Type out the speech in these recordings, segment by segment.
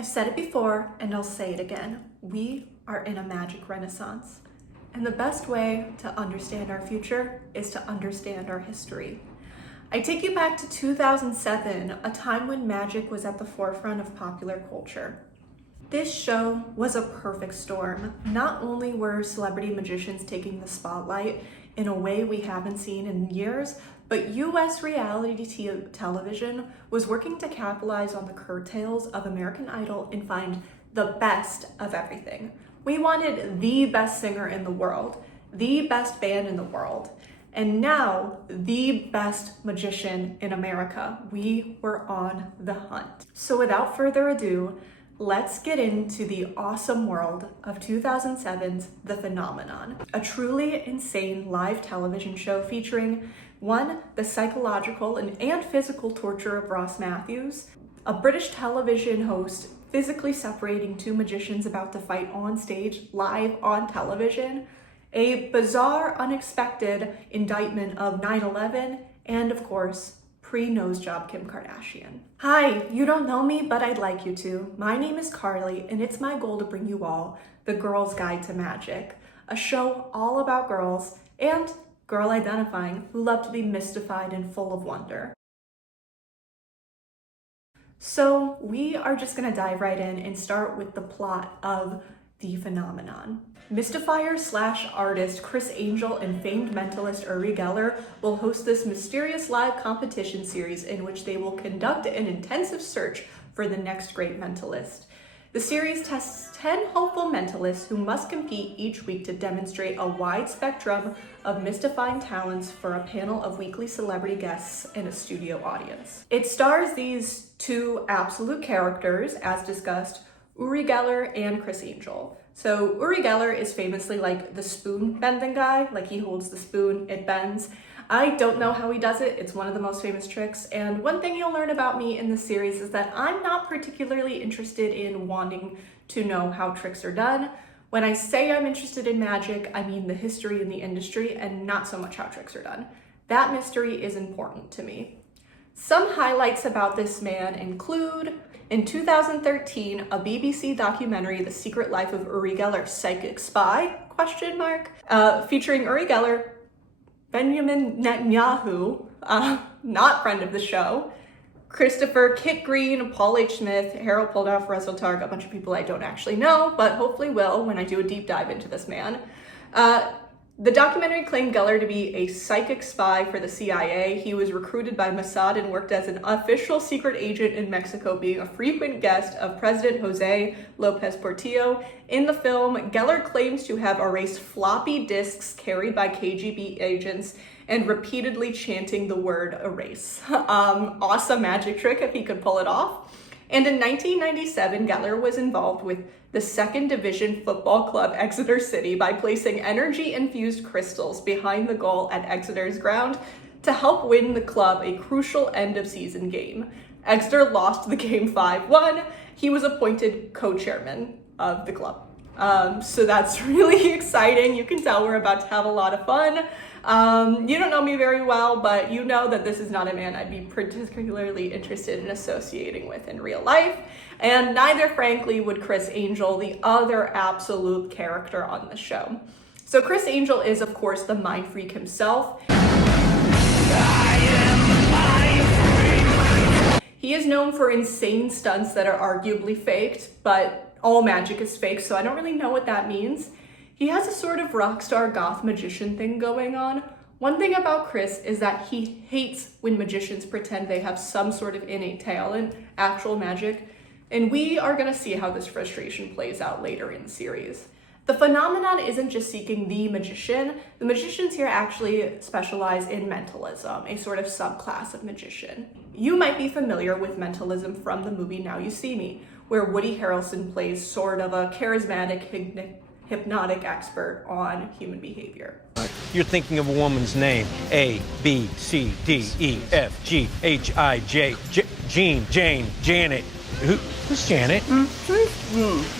I've said it before and I'll say it again. We are in a magic renaissance. And the best way to understand our future is to understand our history. I take you back to 2007, a time when magic was at the forefront of popular culture. This show was a perfect storm. Not only were celebrity magicians taking the spotlight in a way we haven't seen in years, but US reality television was working to capitalize on the curtails of American Idol and find the best of everything. We wanted the best singer in the world, the best band in the world, and now the best magician in America. We were on the hunt. So without further ado, let's get into the awesome world of 2007's The Phenomenon, a truly insane live television show featuring the psychological and physical torture of Ross Matthews, a British television host physically separating two magicians about to fight on stage live on television, a bizarre, unexpected indictment of 9/11, and of course, pre-nose job Kim Kardashian. Hi, you don't know me, but I'd like you to. My name is Carly, and it's my goal to bring you all The Girl's Guide to Magic, a show all about girls and girl identifying who love to be mystified and full of wonder. So we are just gonna dive right in and start with the plot of The Phenomenon. Mystifier/artist Criss Angel and famed mentalist Uri Geller will host this mysterious live competition series in which they will conduct an intensive search for the next great mentalist. The series tests 10 hopeful mentalists who must compete each week to demonstrate a wide spectrum of mystifying talents for a panel of weekly celebrity guests and a studio audience. It stars these two absolute characters, as discussed, Uri Geller and Criss Angel. So Uri Geller is famously like the spoon bending guy, like he holds the spoon, it bends. I don't know how he does it. It's one of the most famous tricks. And one thing you'll learn about me in this series is that I'm not particularly interested in wanting to know how tricks are done. When I say I'm interested in magic, I mean the history in the industry and not so much how tricks are done. That mystery is important to me. Some highlights about this man include, in 2013, a BBC documentary, The Secret Life of Uri Geller, Psychic Spy, ? Featuring Uri Geller, Benjamin Netanyahu, not friend of the show, Christopher, Kit Green, Paul H. Smith, Harold Poldoff, Russell Targ, a bunch of people I don't actually know, but hopefully will when I do a deep dive into this man. The documentary claimed Geller to be a psychic spy for the CIA. He was recruited by Mossad and worked as an official secret agent in Mexico, being a frequent guest of President Jose Lopez Portillo. In the film, Geller claims to have erased floppy disks carried by KGB agents and repeatedly chanting the word erase. Awesome magic trick if he could pull it off. And in 1997, Geller was involved with the 2nd Division football club Exeter City by placing energy-infused crystals behind the goal at Exeter's ground to help win the club a crucial end-of-season game. Exeter lost the game 5-1. He was appointed co-chairman of the club. So that's really exciting. You can tell we're about to have a lot of fun. You don't know me very well, but you know that this is not a man I'd be particularly interested in associating with in real life. And neither, frankly, would Criss Angel, the other absolute character on the show. So Criss Angel is, of course, the mind freak himself. He is known for insane stunts that are arguably faked, but all magic is fake, so I don't really know what that means. He has a sort of rock star goth magician thing going on. One thing about Criss is that he hates when magicians pretend they have some sort of innate talent, actual magic, and we are gonna see how this frustration plays out later in the series. The Phenomenon isn't just seeking the magician. The magicians here actually specialize in mentalism, a sort of subclass of magician. You might be familiar with mentalism from the movie Now You See Me, where Woody Harrelson plays sort of a charismatic hypnotic expert on human behavior. You're thinking of a woman's name. A, B, C, D, E, F, G, H, I, J, Jean, Jane, Janet. Who's Janet?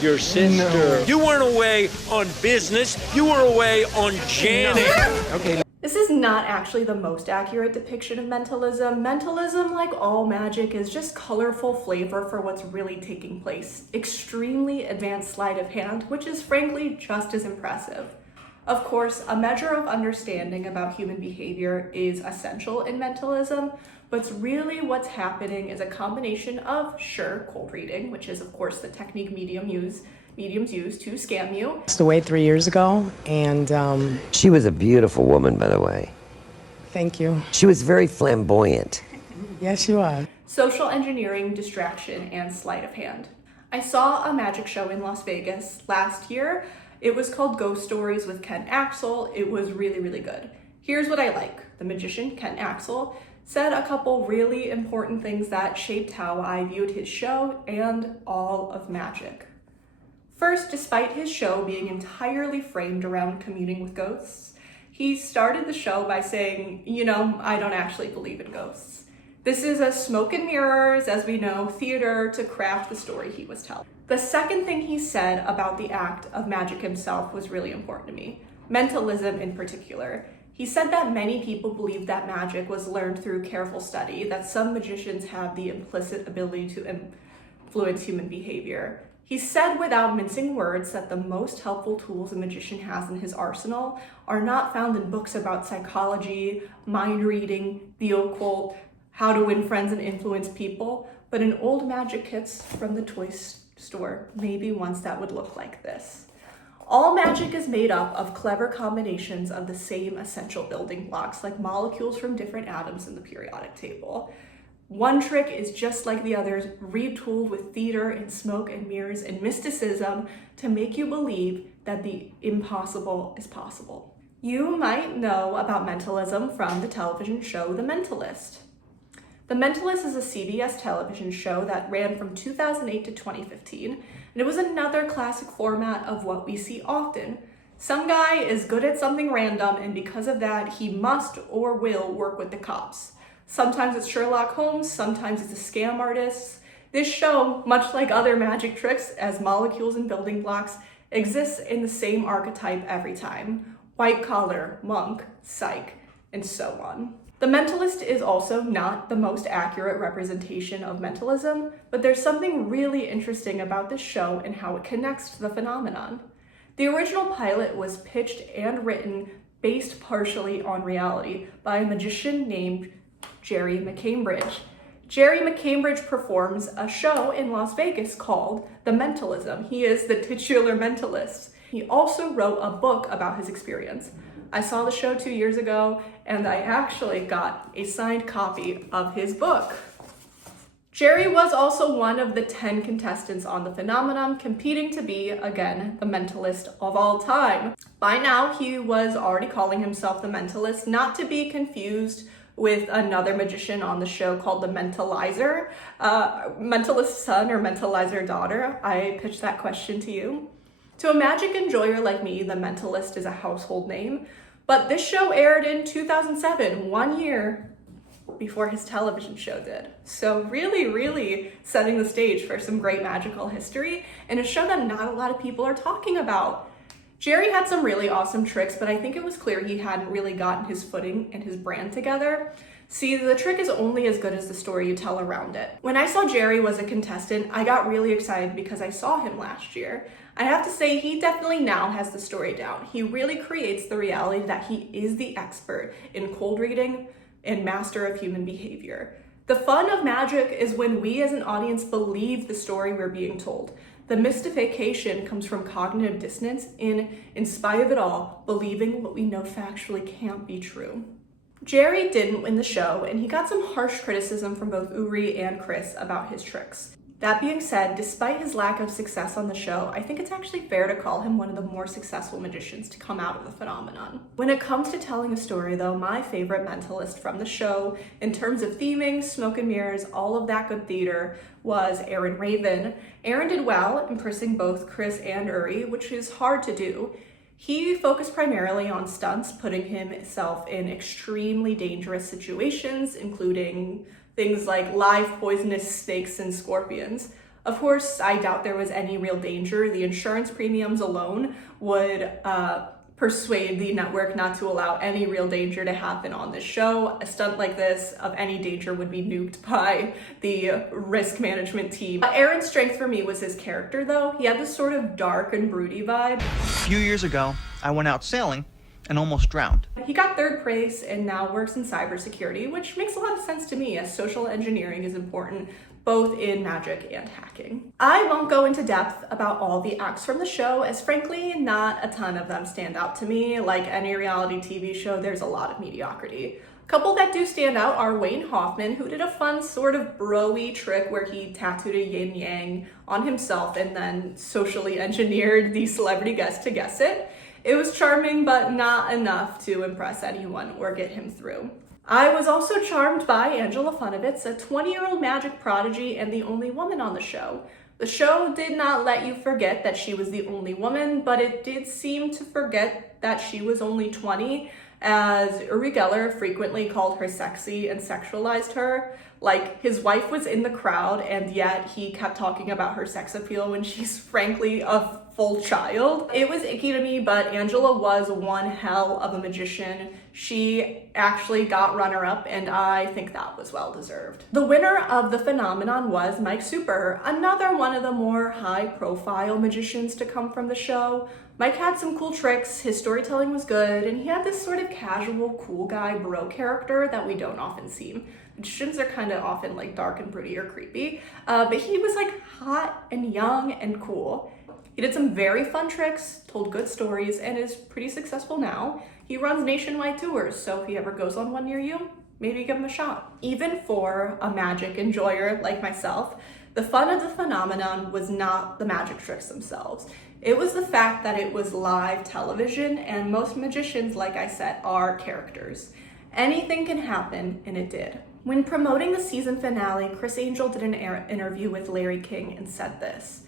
Your sister. No. You weren't away on business. You were away on Janet. Okay. This is not actually the most accurate depiction of mentalism. Mentalism, like all magic, is just colorful flavor for what's really taking place. Extremely advanced sleight of hand, which is frankly just as impressive. Of course, a measure of understanding about human behavior is essential in mentalism, but really what's happening is a combination of, sure, cold reading, which is of course the technique mediums use to scam you. Passed away 3 years ago, and She was a beautiful woman, by the way. thank you. She was very flamboyant. Yes, you are. Social engineering, distraction, and sleight of hand. I saw a magic show in Las Vegas last year. It was called Ghost Stories with Ken Axel. It was really, really good. Here's what I like. The magician, Ken Axel, said a couple really important things that shaped how I viewed his show and all of magic. First, despite his show being entirely framed around communing with ghosts, he started the show by saying, I don't actually believe in ghosts. This is a smoke and mirrors, as we know, theater to craft the story he was telling. The second thing he said about the act of magic himself was really important to me, mentalism in particular. He said that many people believe that magic was learned through careful study, that some magicians have the implicit ability to influence human behavior. He said without mincing words that the most helpful tools a magician has in his arsenal are not found in books about psychology, mind reading, the occult, how to win friends and influence people, but in old magic kits from the toy store, maybe ones that would look like this. All magic is made up of clever combinations of the same essential building blocks, like molecules from different atoms in the periodic table. One trick is just like the others, retooled with theater and smoke and mirrors and mysticism to make you believe that the impossible is possible. You might know about mentalism from the television show The Mentalist. The Mentalist is a CBS television show that ran from 2008 to 2015, and it was another classic format of what we see often. Some guy is good at something random, and because of that, he must or will work with the cops. Sometimes it's Sherlock Holmes, sometimes it's a scam artist. This show, much like other magic tricks as molecules and building blocks, exists in the same archetype every time. White collar, monk, psych, and so on. The Mentalist is also not the most accurate representation of mentalism, but there's something really interesting about this show and how it connects to the phenomenon. The original pilot was pitched and written based partially on reality by a magician named Jerry McCambridge. Jerry McCambridge performs a show in Las Vegas called The Mentalism. He is the titular mentalist. He also wrote a book about his experience. I saw the show 2 years ago, and I actually got a signed copy of his book. Jerry was also one of the 10 contestants on the phenomenon, competing to be, again, the mentalist of all time. By now, he was already calling himself the mentalist, not to be confused with another magician on the show called the Mentalizer. Mentalist son or Mentalizer daughter? I pitched that question to you. To a magic enjoyer like me, the Mentalist is a household name, but this show aired in 2007, 1 year before his television show did. So really setting the stage for some great magical history and a show that not a lot of people are talking about. Jerry had some really awesome tricks, but I think it was clear he hadn't really gotten his footing and his brand together. See, the trick is only as good as the story you tell around it. When I saw Jerry was a contestant, I got really excited because I saw him last year. I have to say, he definitely now has the story down. He really creates the reality that he is the expert in cold reading and master of human behavior. The fun of magic is when we as an audience believe the story we're being told. The mystification comes from cognitive dissonance in spite of it all, believing what we know factually can't be true. Jerry didn't win the show, and he got some harsh criticism from both Uri and Chris about his tricks. That being said, despite his lack of success on the show, I think it's actually fair to call him one of the more successful magicians to come out of the phenomenon. When it comes to telling a story though, my favorite mentalist from the show, in terms of theming, smoke and mirrors, all of that good theater, was Aaron Raven. Aaron did well, impressing both Chris and Uri, which is hard to do. He focused primarily on stunts, putting himself in extremely dangerous situations, including things like live poisonous snakes and scorpions. Of course, I doubt there was any real danger. The insurance premiums alone would persuade the network not to allow any real danger to happen on this show. A stunt like this of any danger would be nuked by the risk management team. Aaron's strength for me was his character though. He had this sort of dark and broody vibe. A few years ago, I went out sailing and almost drowned. He got third place and now works in cybersecurity, which makes a lot of sense to me as social engineering is important both in magic and hacking. I won't go into depth about all the acts from the show, as frankly, not a ton of them stand out to me. Like any reality TV show, there's a lot of mediocrity. A couple that do stand out are Wayne Hoffman, who did a fun sort of bro-y trick where he tattooed a yin-yang on himself and then socially engineered the celebrity guest to guess it. It was charming, but not enough to impress anyone or get him through. I was also charmed by Angela Funovitz, a 20-year-old magic prodigy and the only woman on the show. The show did not let you forget that she was the only woman, but it did seem to forget that she was only 20, as Uri Geller frequently called her sexy and sexualized her. Like, his wife was in the crowd, and yet he kept talking about her sex appeal when she's frankly a full child. It was icky to me, but Angela was one hell of a magician. She actually got runner-up, and I think that was well-deserved. The winner of the phenomenon was Mike Super, another one of the more high-profile magicians to come from the show. Mike had some cool tricks, his storytelling was good, and he had this sort of casual, cool guy bro character that we don't often see. Magicians are kind of often like dark and pretty or creepy, but he was like hot and young and cool. He did some very fun tricks, told good stories, and is pretty successful now. He runs nationwide tours, so if he ever goes on one near you, maybe give him a shot. Even for a magic enjoyer like myself, the fun of the phenomenon was not the magic tricks themselves. It was the fact that it was live television, and most magicians, like I said, are characters. Anything can happen, and it did. When promoting the season finale, Criss Angel did an interview with Larry King and said this: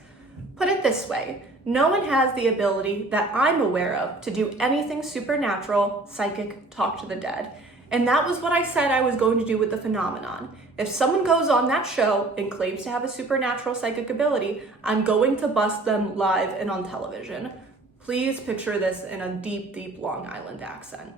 "Put it this way, no one has the ability that I'm aware of to do anything supernatural, psychic, talk to the dead. And that was what I said I was going to do with the phenomenon. If someone goes on that show and claims to have a supernatural psychic ability, I'm going to bust them live and on television." Please picture this in a deep, deep Long Island accent.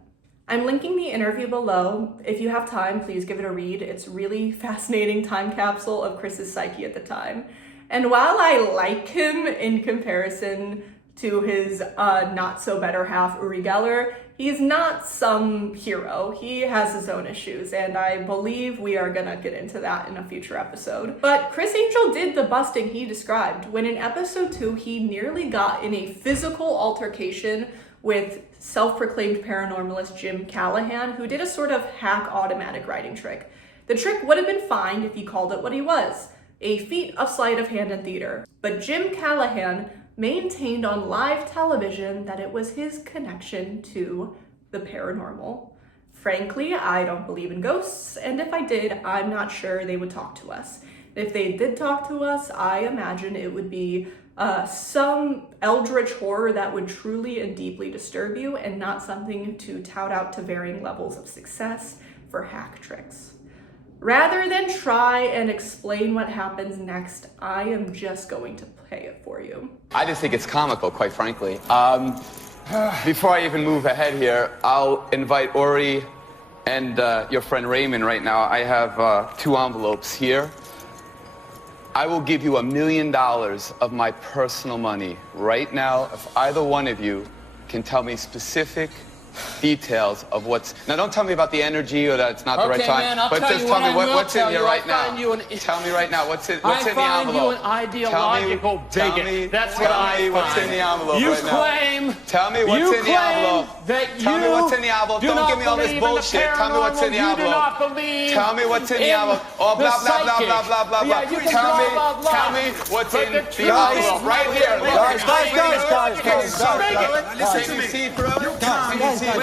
I'm linking the interview below. If you have time, please give it a read. It's really fascinating time capsule of Chris's psyche at the time. And while I like him in comparison to his not so better half Uri Geller, he's not some hero. He has his own issues, and I believe we are gonna get into that in a future episode. But Criss Angel did the busting he described when in episode 2 he nearly got in a physical altercation with self-proclaimed paranormalist Jim Callahan, who did a sort of hack automatic writing trick. The trick would have been fine if he called it what he was, a feat of sleight of hand and theater. But Jim Callahan maintained on live television that it was his connection to the paranormal. Frankly, I don't believe in ghosts, and if I did, I'm not sure they would talk to us. If they did talk to us, I imagine it would be some eldritch horror that would truly and deeply disturb you, and not something to tout out to varying levels of success for hack tricks. Rather than try and explain what happens next, I am just going to play it for you. I just think it's comical, quite frankly. Before I even move ahead here, I'll invite Uri and your friend Raymond right now. I have 2 envelopes here. I will give you $1 million of my personal money right now if either one of you can tell me specific details of what's... Now, don't tell me about the energy or that it's not the right time, man, but just tell me what's in here right now. Tell me right now what's in the envelope. I find you an ideological bigot. That's what I find. Tell me what's in the envelope you right now. claim. Tell me what's in the envelope. That tell me what's in the envelope. Don't give me all this bullshit. Tell me what's in the envelope. You do not believe. Tell me what's in the envelope. Oh, blah blah blah blah blah blah blah. Tell me what's in the envelope right here. Guys. Listen to me. See through. Jim.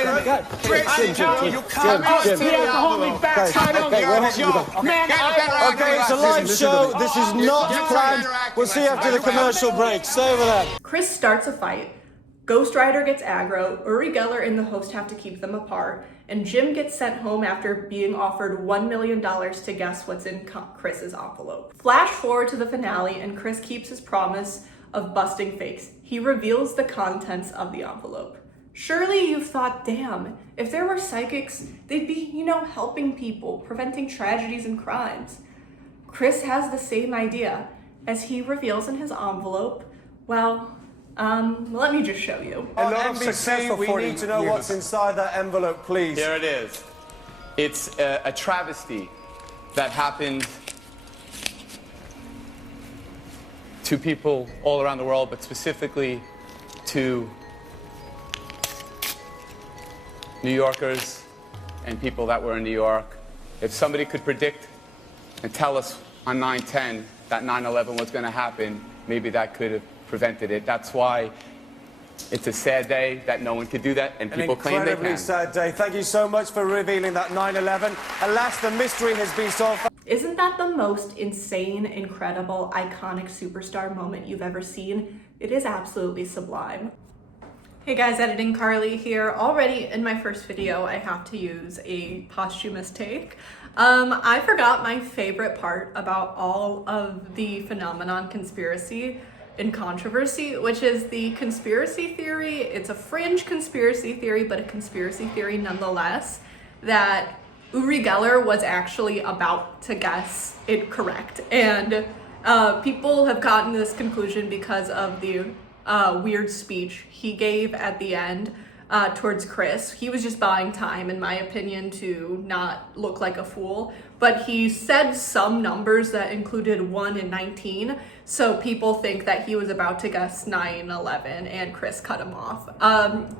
Okay, it's a live show. This is not planned. We'll see you after the commercial break. Stay over there. Criss starts a fight. Ghost Rider gets aggro. Uri Geller and the host have to keep them apart. And Jim gets sent home after being offered $1 million to guess what's in Chris's envelope. Flash forward to the finale, and Criss keeps his promise of busting fakes. He reveals the contents of the envelope. Surely you've thought, damn, if there were psychics, they'd be, helping people, preventing tragedies and crimes. Chris has the same idea, as he reveals in his envelope. Well, let me just show you. A lot of success for 40 years. We need to know what's inside that envelope, please. Here it is. It's a travesty that happened to people all around the world, but specifically to New Yorkers and people that were in New York. If somebody could predict and tell us on 9/10 that 9/11 was going to happen, maybe that could have prevented it. That's why it's a sad day that no one could do that, and people claim they can. An incredibly sad day. Thank you so much for revealing that 9/11. Alas, the mystery has been solved. Isn't that the most insane, incredible, iconic superstar moment you've ever seen? It is absolutely sublime. Hey guys, Editing Carly here. Already in my first video, I have to use a posthumous take. I forgot my favorite part about all of the phenomenon conspiracy and controversy, which is the conspiracy theory. It's a fringe conspiracy theory, but a conspiracy theory nonetheless, that Uri Geller was actually about to guess it correct. And people have gotten this conclusion because of the weird speech he gave at the end towards Chris. He was just buying time, in my opinion, to not look like a fool. But he said some numbers that included 1 and 19. So people think that he was about to guess 9/11 and Chris cut him off.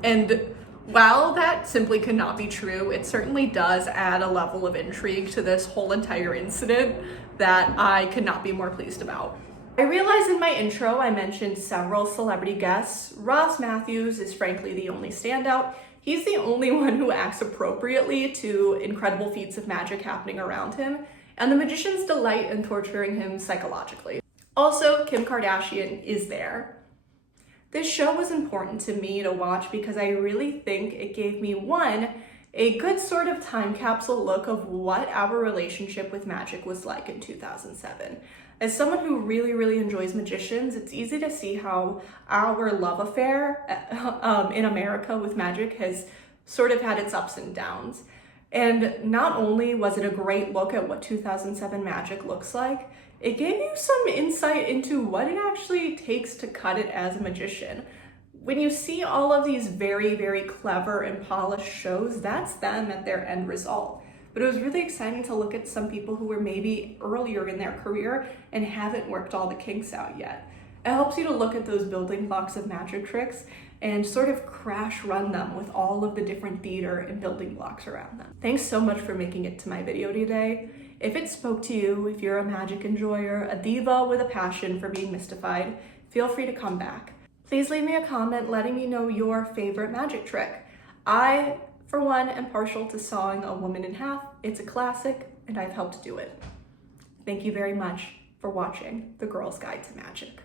And while that simply cannot be true, it certainly does add a level of intrigue to this whole entire incident that I could not be more pleased about. I realized in my intro I mentioned several celebrity guests. Ross Matthews is frankly the only standout. He's the only one who acts appropriately to incredible feats of magic happening around him, and the magicians delight in torturing him psychologically. Also, Kim Kardashian is there. This show was important to me to watch because I really think it gave me, one, a good sort of time capsule look of what our relationship with magic was like in 2007. As someone who really, really enjoys magicians, it's easy to see how our love affair in America with magic has sort of had its ups and downs. And not only was it a great look at what 2007 magic looks like, it gave you some insight into what it actually takes to cut it as a magician. When you see all of these very, very clever and polished shows, that's them at their end result. But it was really exciting to look at some people who were maybe earlier in their career and haven't worked all the kinks out yet. It helps you to look at those building blocks of magic tricks and sort of crash run them with all of the different theater and building blocks around them. Thanks so much for making it to my video today. If it spoke to you, if you're a magic enjoyer, a diva with a passion for being mystified, feel free to come back. Please leave me a comment letting me know your favorite magic trick. I, for one, am partial to sawing a woman in half. It's a classic, and I've helped do it. Thank you very much for watching The Girl's Guide to Magic.